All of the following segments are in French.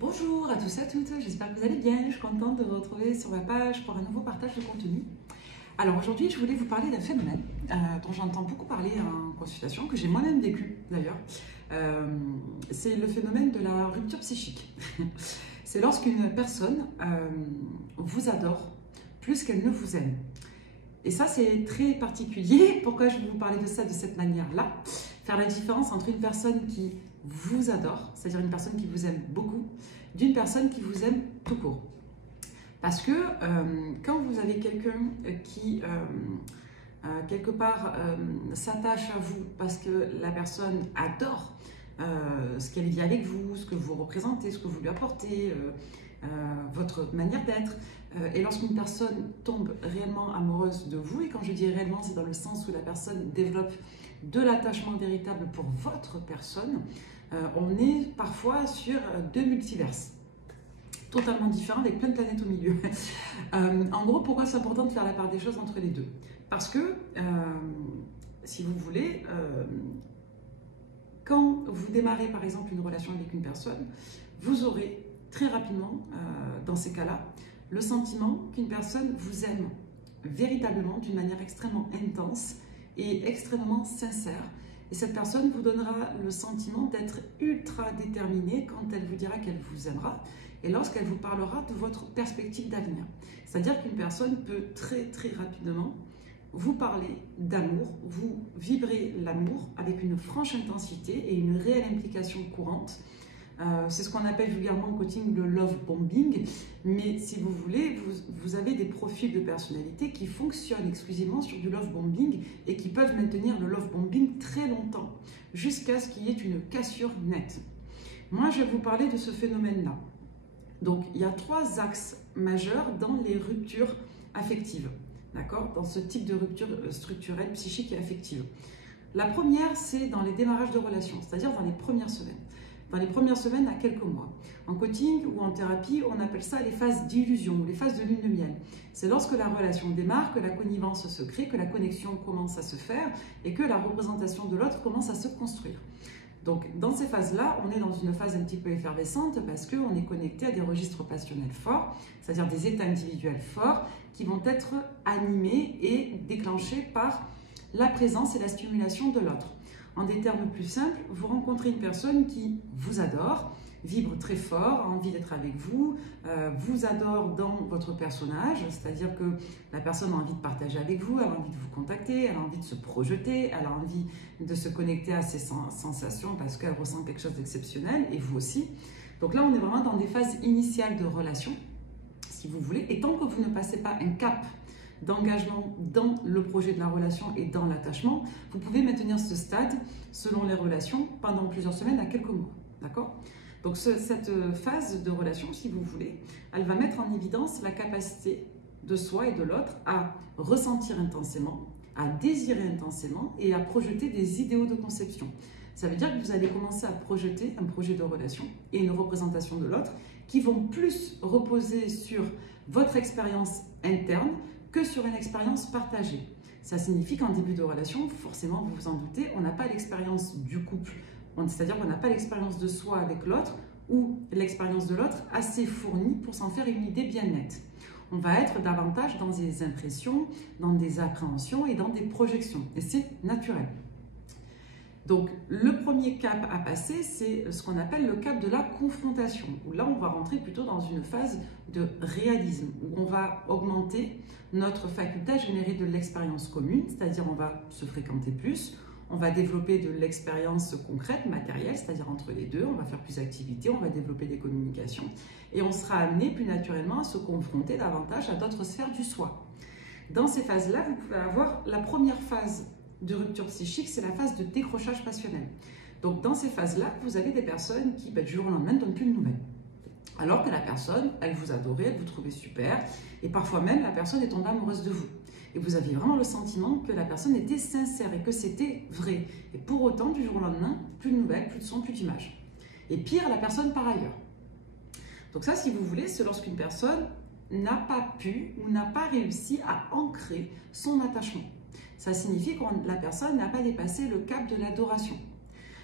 Bonjour à tous et à toutes, j'espère que vous allez bien. Je suis contente de vous retrouver sur ma page pour un nouveau partage de contenu. Alors aujourd'hui, je voulais vous parler d'un phénomène dont j'entends beaucoup parler en consultation, que j'ai moi-même vécu d'ailleurs. C'est le phénomène de la rupture psychique. C'est lorsqu'une personne vous adore plus qu'elle ne vous aime. Et ça, c'est très particulier. Pourquoi je vais vous parler de ça de cette manière-là? Faire la différence entre une personne qui vous adore, c'est-à-dire une personne qui vous aime beaucoup, d'une personne qui vous aime tout court. Parce que quand vous avez quelqu'un qui, quelque part, s'attache à vous parce que la personne adore ce qu'elle vit avec vous, ce que vous représentez, ce que vous lui apportez, votre manière d'être, et lorsqu'une personne tombe réellement amoureuse de vous, et quand je dis réellement, c'est dans le sens où la personne développe de l'attachement véritable pour votre personne, on est parfois sur deux multiverses totalement différents avec plein de planètes au milieu. En gros, pourquoi c'est important de faire la part des choses entre les deux? Parce que, si vous voulez, quand vous démarrez par exemple une relation avec une personne, vous aurez très rapidement, dans ces cas-là, le sentiment qu'une personne vous aime véritablement d'une manière extrêmement intense et extrêmement sincère. Et cette personne vous donnera le sentiment d'être ultra déterminée quand elle vous dira qu'elle vous aimera et lorsqu'elle vous parlera de votre perspective d'avenir. C'est-à-dire qu'une personne peut très rapidement vous parler d'amour, vous vibrez l'amour avec une franche intensité et une réelle implication courante. C'est ce qu'on appelle vulgairement en coaching le love bombing, mais si vous voulez, vous avez des profils de personnalité qui fonctionnent exclusivement sur du love bombing et qui peuvent maintenir le love bombing très longtemps, jusqu'à ce qu'il y ait une cassure nette. Moi, je vais vous parler de ce phénomène-là. Donc, il y a trois axes majeurs dans les ruptures affectives, d'accord? Dans ce type de rupture structurelle, psychique et affective. La première, c'est dans les démarrages de relations, c'est-à-dire dans les premières semaines. Dans les premières semaines à quelques mois. En coaching ou en thérapie, on appelle ça les phases d'illusion ou les phases de lune de miel. C'est lorsque la relation démarre, que la connivence se crée, que la connexion commence à se faire et que la représentation de l'autre commence à se construire. Donc dans ces phases-là, on est dans une phase un petit peu effervescente parce qu'on est connecté à des registres passionnels forts, c'est-à-dire des états individuels forts qui vont être animés et déclenchés par la présence et la stimulation de l'autre. En des termes plus simples, vous rencontrez une personne qui vous adore, vibre très fort, a envie d'être avec vous, vous adore dans votre personnage, c'est-à-dire que la personne a envie de partager avec vous, elle a envie de vous contacter, elle a envie de se projeter, elle a envie de se connecter à ses sensations parce qu'elle ressent quelque chose d'exceptionnel, et vous aussi. Donc là, on est vraiment dans des phases initiales de relation, si vous voulez, et tant que vous ne passez pas un cap d'engagement dans le projet de la relation et dans l'attachement, vous pouvez maintenir ce stade selon les relations pendant plusieurs semaines à quelques mois. D'accord? Donc cette phase de relation, si vous voulez, elle va mettre en évidence la capacité de soi et de l'autre à ressentir intensément, à désirer intensément et à projeter des idéaux de conception. Ça veut dire que vous allez commencer à projeter un projet de relation et une représentation de l'autre qui vont plus reposer sur votre expérience interne que sur une expérience partagée. Ça signifie qu'en début de relation, forcément, vous vous en doutez, on n'a pas l'expérience du couple, c'est-à-dire qu'on n'a pas l'expérience de soi avec l'autre ou l'expérience de l'autre assez fournie pour s'en faire une idée bien nette. On va être davantage dans des impressions, dans des appréhensions et dans des projections, et c'est naturel. Donc, le premier cap à passer, c'est ce qu'on appelle le cap de la confrontation, où là, on va rentrer plutôt dans une phase de réalisme, où on va augmenter notre faculté à générer de l'expérience commune, c'est-à-dire on va se fréquenter plus, on va développer de l'expérience concrète, matérielle, c'est-à-dire entre les deux, on va faire plus d'activités, on va développer des communications, et on sera amené plus naturellement à se confronter davantage à d'autres sphères du soi. Dans ces phases-là, vous pouvez avoir la première phase de rupture psychique, c'est la phase de décrochage passionnel. Donc dans ces phases-là, vous avez des personnes qui, du jour au lendemain, ne donnent plus de nouvelles. Alors que la personne, elle vous adorait, elle vous trouvait super, et parfois même, la personne est tombée amoureuse de vous. Et vous aviez vraiment le sentiment que la personne était sincère et que c'était vrai. Et pour autant, du jour au lendemain, plus de nouvelles, plus de son, plus d'image. Et pire, la personne par ailleurs. Donc ça, si vous voulez, c'est lorsqu'une personne n'a pas pu ou n'a pas réussi à ancrer son attachement. Ça signifie que la personne n'a pas dépassé le cap de l'adoration.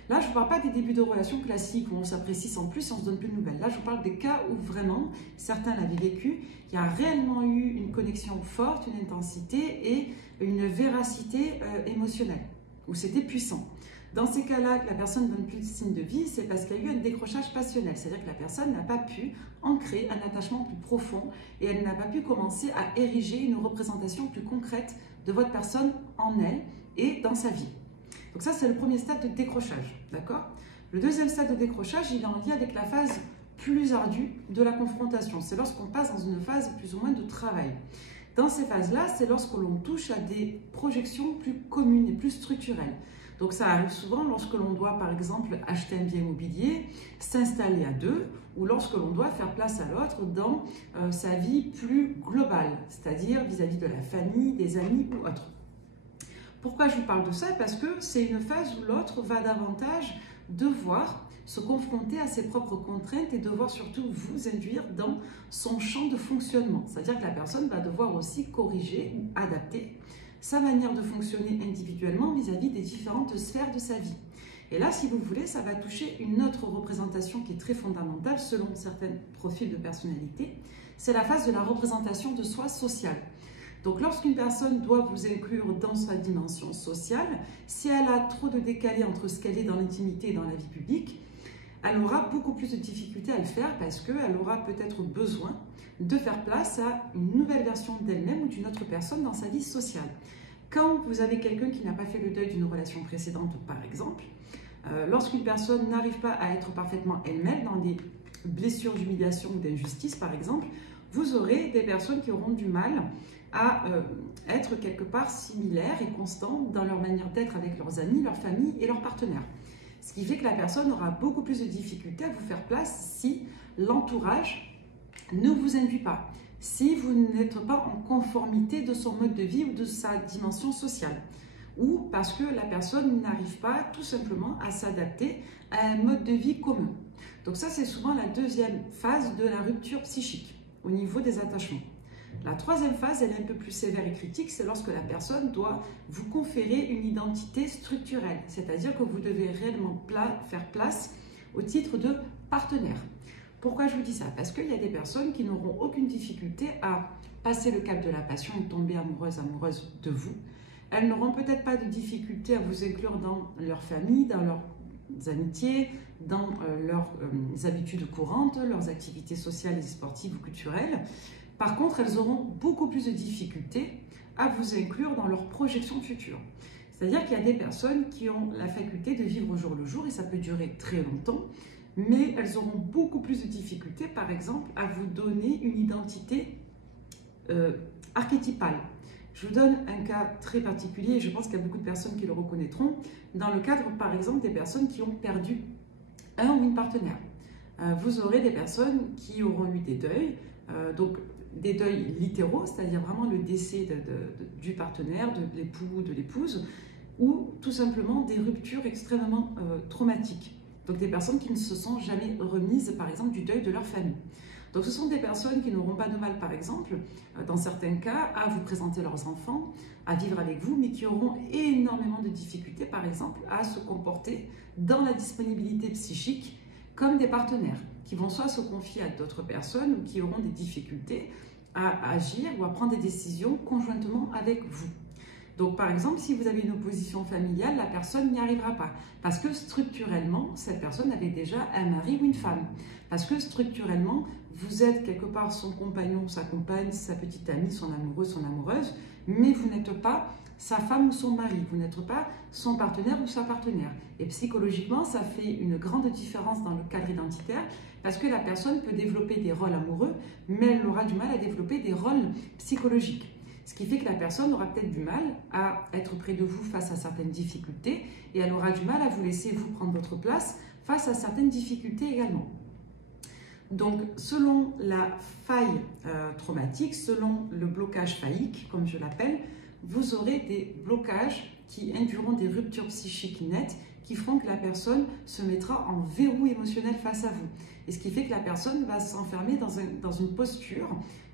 Là, je ne vous parle pas des débuts de relations classiques où on s'apprécie sans plus et on ne se donne plus de nouvelles. Là, je vous parle des cas où vraiment, certains l'avaient vécu, il y a réellement eu une connexion forte, une intensité et une véracité émotionnelle, où c'était puissant. Dans ces cas-là, que la personne ne donne plus de signe de vie, c'est parce qu'il y a eu un décrochage passionnel, c'est-à-dire que la personne n'a pas pu ancrer un attachement plus profond et elle n'a pas pu commencer à ériger une représentation plus concrète de votre personne en elle et dans sa vie. Donc ça, c'est le premier stade de décrochage, d'accord? Le deuxième stade de décrochage, il est en lien avec la phase plus ardue de la confrontation. C'est lorsqu'on passe dans une phase plus ou moins de travail. Dans ces phases-là, c'est lorsque l'on touche à des projections plus communes et plus structurelles. Donc ça arrive souvent lorsque l'on doit, par exemple, acheter un bien immobilier, s'installer à deux, ou lorsque l'on doit faire place à l'autre dans sa vie plus globale, c'est-à-dire vis-à-vis de la famille, des amis ou autres. Pourquoi je vous parle de ça? Parce que c'est une phase où l'autre va davantage devoir se confronter à ses propres contraintes et devoir surtout vous induire dans son champ de fonctionnement. C'est-à-dire que la personne va devoir aussi corriger ou adapter sa manière de fonctionner individuellement vis-à-vis des différentes sphères de sa vie. Et là, si vous voulez, ça va toucher une autre représentation qui est très fondamentale selon certains profils de personnalité. C'est la phase de la représentation de soi sociale. Donc, lorsqu'une personne doit vous inclure dans sa dimension sociale, si elle a trop de décalé entre ce qu'elle est dans l'intimité et dans la vie publique, elle aura beaucoup plus de difficultés à le faire parce qu'elle aura peut-être besoin de faire place à une nouvelle version d'elle-même ou d'une autre personne dans sa vie sociale. Quand vous avez quelqu'un qui n'a pas fait le deuil d'une relation précédente, par exemple, lorsqu'une personne n'arrive pas à être parfaitement elle-même dans des blessures d'humiliation ou d'injustice, par exemple, vous aurez des personnes qui auront du mal à être quelque part similaires et constantes dans leur manière d'être avec leurs amis, leur famille et leurs partenaires. Ce qui fait que la personne aura beaucoup plus de difficultés à vous faire place si l'entourage ne vous induit pas, si vous n'êtes pas en conformité de son mode de vie ou de sa dimension sociale, ou parce que la personne n'arrive pas tout simplement à s'adapter à un mode de vie commun. Donc ça, c'est souvent la deuxième phase de la rupture psychique au niveau des attachements. La troisième phase, elle est un peu plus sévère et critique, c'est lorsque la personne doit vous conférer une identité structurelle, c'est-à-dire que vous devez réellement faire place au titre de partenaire. Pourquoi je vous dis ça? Parce qu'il y a des personnes qui n'auront aucune difficulté à passer le cap de la passion et tomber amoureuse de vous. Elles n'auront peut-être pas de difficulté à vous inclure dans leur famille, dans leurs amitiés, dans leurs habitudes courantes, leurs activités sociales et sportives ou culturelles. Par contre, elles auront beaucoup plus de difficultés à vous inclure dans leurs projections futures. C'est-à-dire qu'il y a des personnes qui ont la faculté de vivre au jour le jour et ça peut durer très longtemps, mais elles auront beaucoup plus de difficultés, par exemple, à vous donner une identité archétypale. Je vous donne un cas très particulier et je pense qu'il y a beaucoup de personnes qui le reconnaîtront, dans le cadre, par exemple, des personnes qui ont perdu un ou une partenaire. Vous aurez des personnes qui auront eu des deuils, donc des deuils littéraux, c'est-à-dire vraiment le décès du partenaire, de l'époux ou de l'épouse, ou tout simplement des ruptures extrêmement traumatiques. Donc des personnes qui ne se sont jamais remises, par exemple, du deuil de leur famille. Donc ce sont des personnes qui n'auront pas de mal, par exemple, dans certains cas, à vous présenter leurs enfants, à vivre avec vous, mais qui auront énormément de difficultés, par exemple, à se comporter dans la disponibilité psychique comme des partenaires, qui vont soit se confier à d'autres personnes ou qui auront des difficultés à agir ou à prendre des décisions conjointement avec vous. Donc, par exemple, si vous avez une opposition familiale, la personne n'y arrivera pas. Parce que structurellement, cette personne avait déjà un mari ou une femme. Parce que structurellement, vous êtes quelque part son compagnon, sa compagne, sa petite amie, son amoureux, son amoureuse, mais vous n'êtes pas sa femme ou son mari, vous n'êtes pas son partenaire ou sa partenaire. Et psychologiquement, ça fait une grande différence dans le cadre identitaire parce que la personne peut développer des rôles amoureux, mais elle aura du mal à développer des rôles psychologiques. Ce qui fait que la personne aura peut-être du mal à être près de vous face à certaines difficultés et elle aura du mal à vous laisser vous prendre votre place face à certaines difficultés également. Donc, selon la faille traumatique, selon le blocage phaïque, comme je l'appelle, vous aurez des blocages qui induiront des ruptures psychiques nettes qui feront que la personne se mettra en verrou émotionnel face à vous. Et ce qui fait que la personne va s'enfermer dans une posture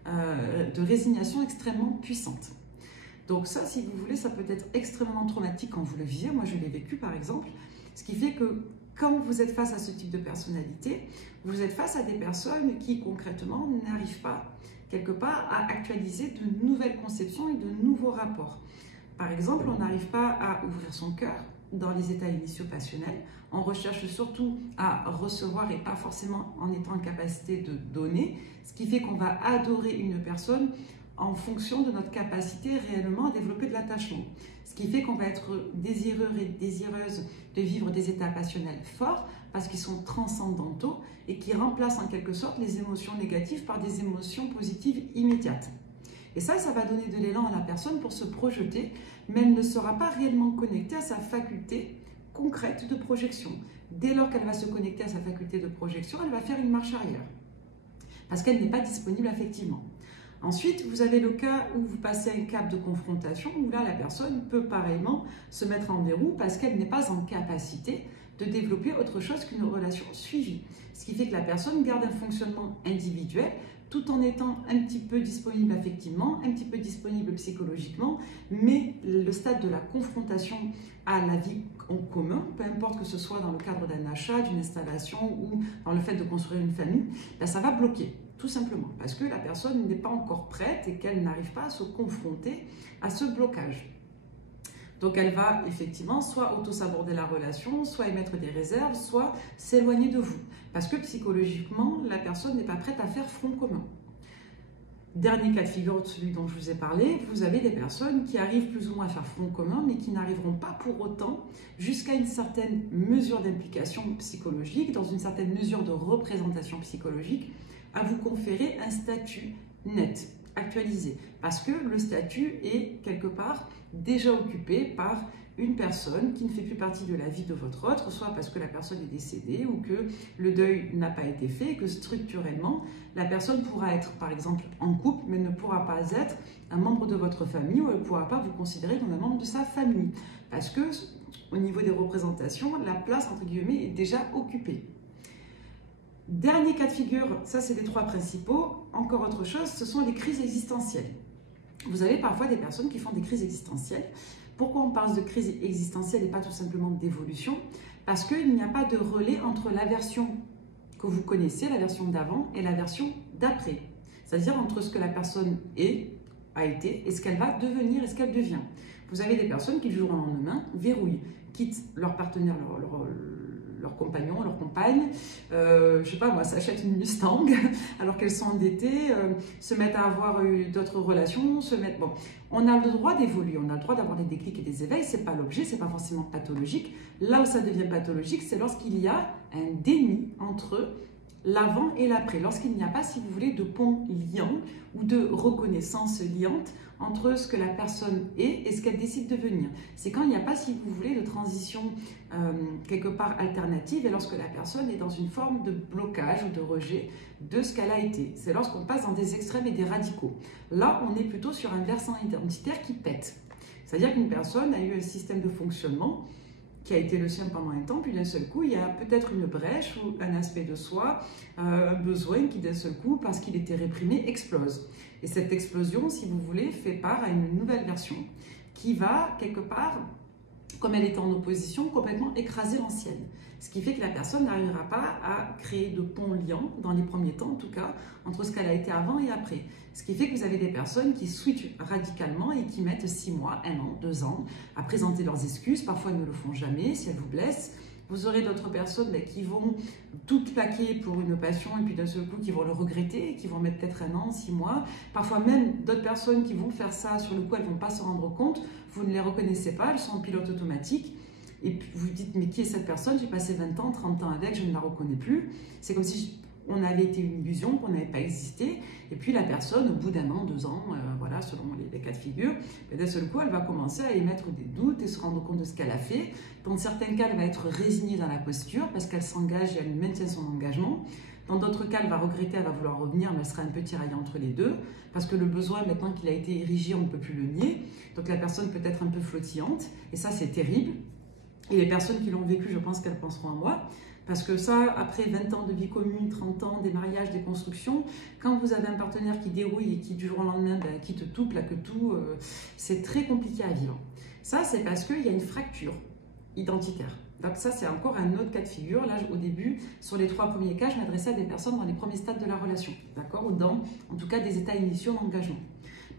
de résignation extrêmement puissante. Donc ça, si vous voulez, ça peut être extrêmement traumatique quand vous le vivez. Moi, je l'ai vécu, par exemple. Ce qui fait que quand vous êtes face à ce type de personnalité, vous êtes face à des personnes qui concrètement n'arrivent pas quelque part à actualiser de nouvelles conceptions et de nouveaux rapports. Par exemple, on n'arrive pas à ouvrir son cœur dans les états initiaux passionnels. On recherche surtout à recevoir et pas forcément en étant en capacité de donner, ce qui fait qu'on va adorer une personne en fonction de notre capacité réellement à développer de l'attachement. Ce qui fait qu'on va être désireux et désireuse de vivre des états passionnels forts parce qu'ils sont transcendantaux et qui remplacent en quelque sorte les émotions négatives par des émotions positives immédiates. Et ça va donner de l'élan à la personne pour se projeter, mais elle ne sera pas réellement connectée à sa faculté concrète de projection. Dès lors qu'elle va se connecter à sa faculté de projection, elle va faire une marche arrière parce qu'elle n'est pas disponible affectivement. Ensuite, vous avez le cas où vous passez un cap de confrontation, où là, la personne peut pareillement se mettre en verrou parce qu'elle n'est pas en capacité de développer autre chose qu'une relation suivie. Ce qui fait que la personne garde un fonctionnement individuel tout en étant un petit peu disponible affectivement, un petit peu disponible psychologiquement, mais le stade de la confrontation à la vie en commun, peu importe que ce soit dans le cadre d'un achat, d'une installation ou dans le fait de construire une famille, ben ça va bloquer. Tout simplement, parce que la personne n'est pas encore prête et qu'elle n'arrive pas à se confronter à ce blocage. Donc elle va effectivement soit auto-saborder la relation, soit émettre des réserves, soit s'éloigner de vous. Parce que psychologiquement, la personne n'est pas prête à faire front commun. Dernier cas de figure, celui dont je vous ai parlé, vous avez des personnes qui arrivent plus ou moins à faire front commun, mais qui n'arriveront pas pour autant jusqu'à une certaine mesure d'implication psychologique, dans une certaine mesure de représentation psychologique, à vous conférer un statut net, actualisé. Parce que le statut est quelque part déjà occupé par une personne qui ne fait plus partie de la vie de votre autre, soit parce que la personne est décédée ou que le deuil n'a pas été fait, et que structurellement, la personne pourra être par exemple en couple, mais ne pourra pas être un membre de votre famille ou elle ne pourra pas vous considérer comme un membre de sa famille. Parce que au niveau des représentations, la place entre guillemets est déjà occupée. Dernier cas de figure, ça c'est les trois principaux. Encore autre chose, ce sont les crises existentielles. Vous avez parfois des personnes qui font des crises existentielles. Pourquoi on parle de crise existentielle et pas tout simplement d'évolution? Parce qu'il n'y a pas de relais entre la version que vous connaissez, la version d'avant, et la version d'après. C'est-à-dire entre ce que la personne est, a été, et ce qu'elle va devenir et ce qu'elle devient. Vous avez des personnes qui, du jour au lendemain, verrouillent, quittent leur partenaire, leur compagnon, leur compagne, je sais pas moi, s'achètent une Mustang alors qu'elles sont endettées, se mettent à avoir d'autres relations, bon, on a le droit d'évoluer, on a le droit d'avoir des déclics et des éveils, c'est pas l'objet, c'est pas forcément pathologique. Là où ça devient pathologique, c'est lorsqu'il y a un déni entre l'avant et l'après, lorsqu'il n'y a pas, si vous voulez, de pont liant ou de reconnaissance liante entre ce que la personne est et ce qu'elle décide de devenir. C'est quand il n'y a pas, si vous voulez, de transition quelque part alternative et lorsque la personne est dans une forme de blocage ou de rejet de ce qu'elle a été. C'est lorsqu'on passe dans des extrêmes et des radicaux. Là, on est plutôt sur un versant identitaire qui pète. C'est-à-dire qu'une personne a eu un système de fonctionnement qui a été le sien pendant un temps, puis d'un seul coup, il y a peut-être une brèche ou un aspect de soi, un besoin qui d'un seul coup, parce qu'il était réprimé, explose. Et cette explosion, si vous voulez, fait part à une nouvelle version qui va, quelque part, comme elle est en opposition, complètement écraser l'ancienne. Ce qui fait que la personne n'arrivera pas à créer de ponts liants, dans les premiers temps en tout cas, entre ce qu'elle a été avant et après. Ce qui fait que vous avez des personnes qui switchent radicalement et qui mettent 6 mois, 1 an, 2 ans à présenter leurs excuses. Parfois, elles ne le font jamais si elles vous blessent. Vous aurez d'autres personnes qui vont tout plaquer pour une passion et puis d'un seul coup qui vont le regretter, qui vont mettre peut-être 1 an, 6 mois. Parfois même d'autres personnes qui vont faire ça, sur le coup elles ne vont pas se rendre compte, vous ne les reconnaissez pas, elles sont en pilote automatique. Et puis vous vous dites, mais qui est cette personne? J'ai passé 20 ans, 30 ans avec, je ne la reconnais plus. C'est comme si on avait été une illusion, qu'on n'avait pas existé. Et puis la personne, au bout d'1 an, 2 ans, voilà, selon les cas de figure, d'un seul coup, elle va commencer à émettre des doutes et se rendre compte de ce qu'elle a fait. Dans certains cas, elle va être résignée dans la posture parce qu'elle s'engage et elle maintient son engagement. Dans d'autres cas, elle va regretter, elle va vouloir revenir, mais elle sera un peu tiraillée entre les deux parce que le besoin, maintenant qu'il a été érigé, on ne peut plus le nier. Donc la personne peut être un peu flottillante et ça, c'est terrible. Et les personnes qui l'ont vécu, je pense qu'elles penseront à moi. Parce que ça, après 20 ans de vie commune, 30 ans, des mariages, des constructions, quand vous avez un partenaire qui dérouille et qui du jour au lendemain quitte tout, plaque tout, c'est très compliqué à vivre. Ça, c'est parce qu'il y a une fracture identitaire. Donc ça, c'est encore un autre cas de figure. Là, au début, sur les 3 premiers cas, je m'adressais à des personnes dans les premiers stades de la relation, d'accord, ou dans, en tout cas, des états initiaux d'engagement.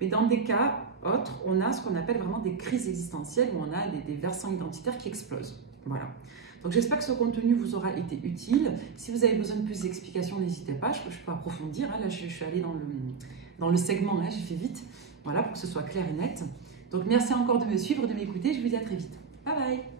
Mais dans des cas autres, on a ce qu'on appelle vraiment des crises existentielles, où on a des versants identitaires qui explosent. Voilà. Donc j'espère que ce contenu vous aura été utile. Si vous avez besoin de plus d'explications, n'hésitez pas, je peux approfondir. Là, je suis allée dans le segment, j'ai fait vite, voilà, pour que ce soit clair et net. Donc merci encore de me suivre, de m'écouter, je vous dis à très vite. Bye bye.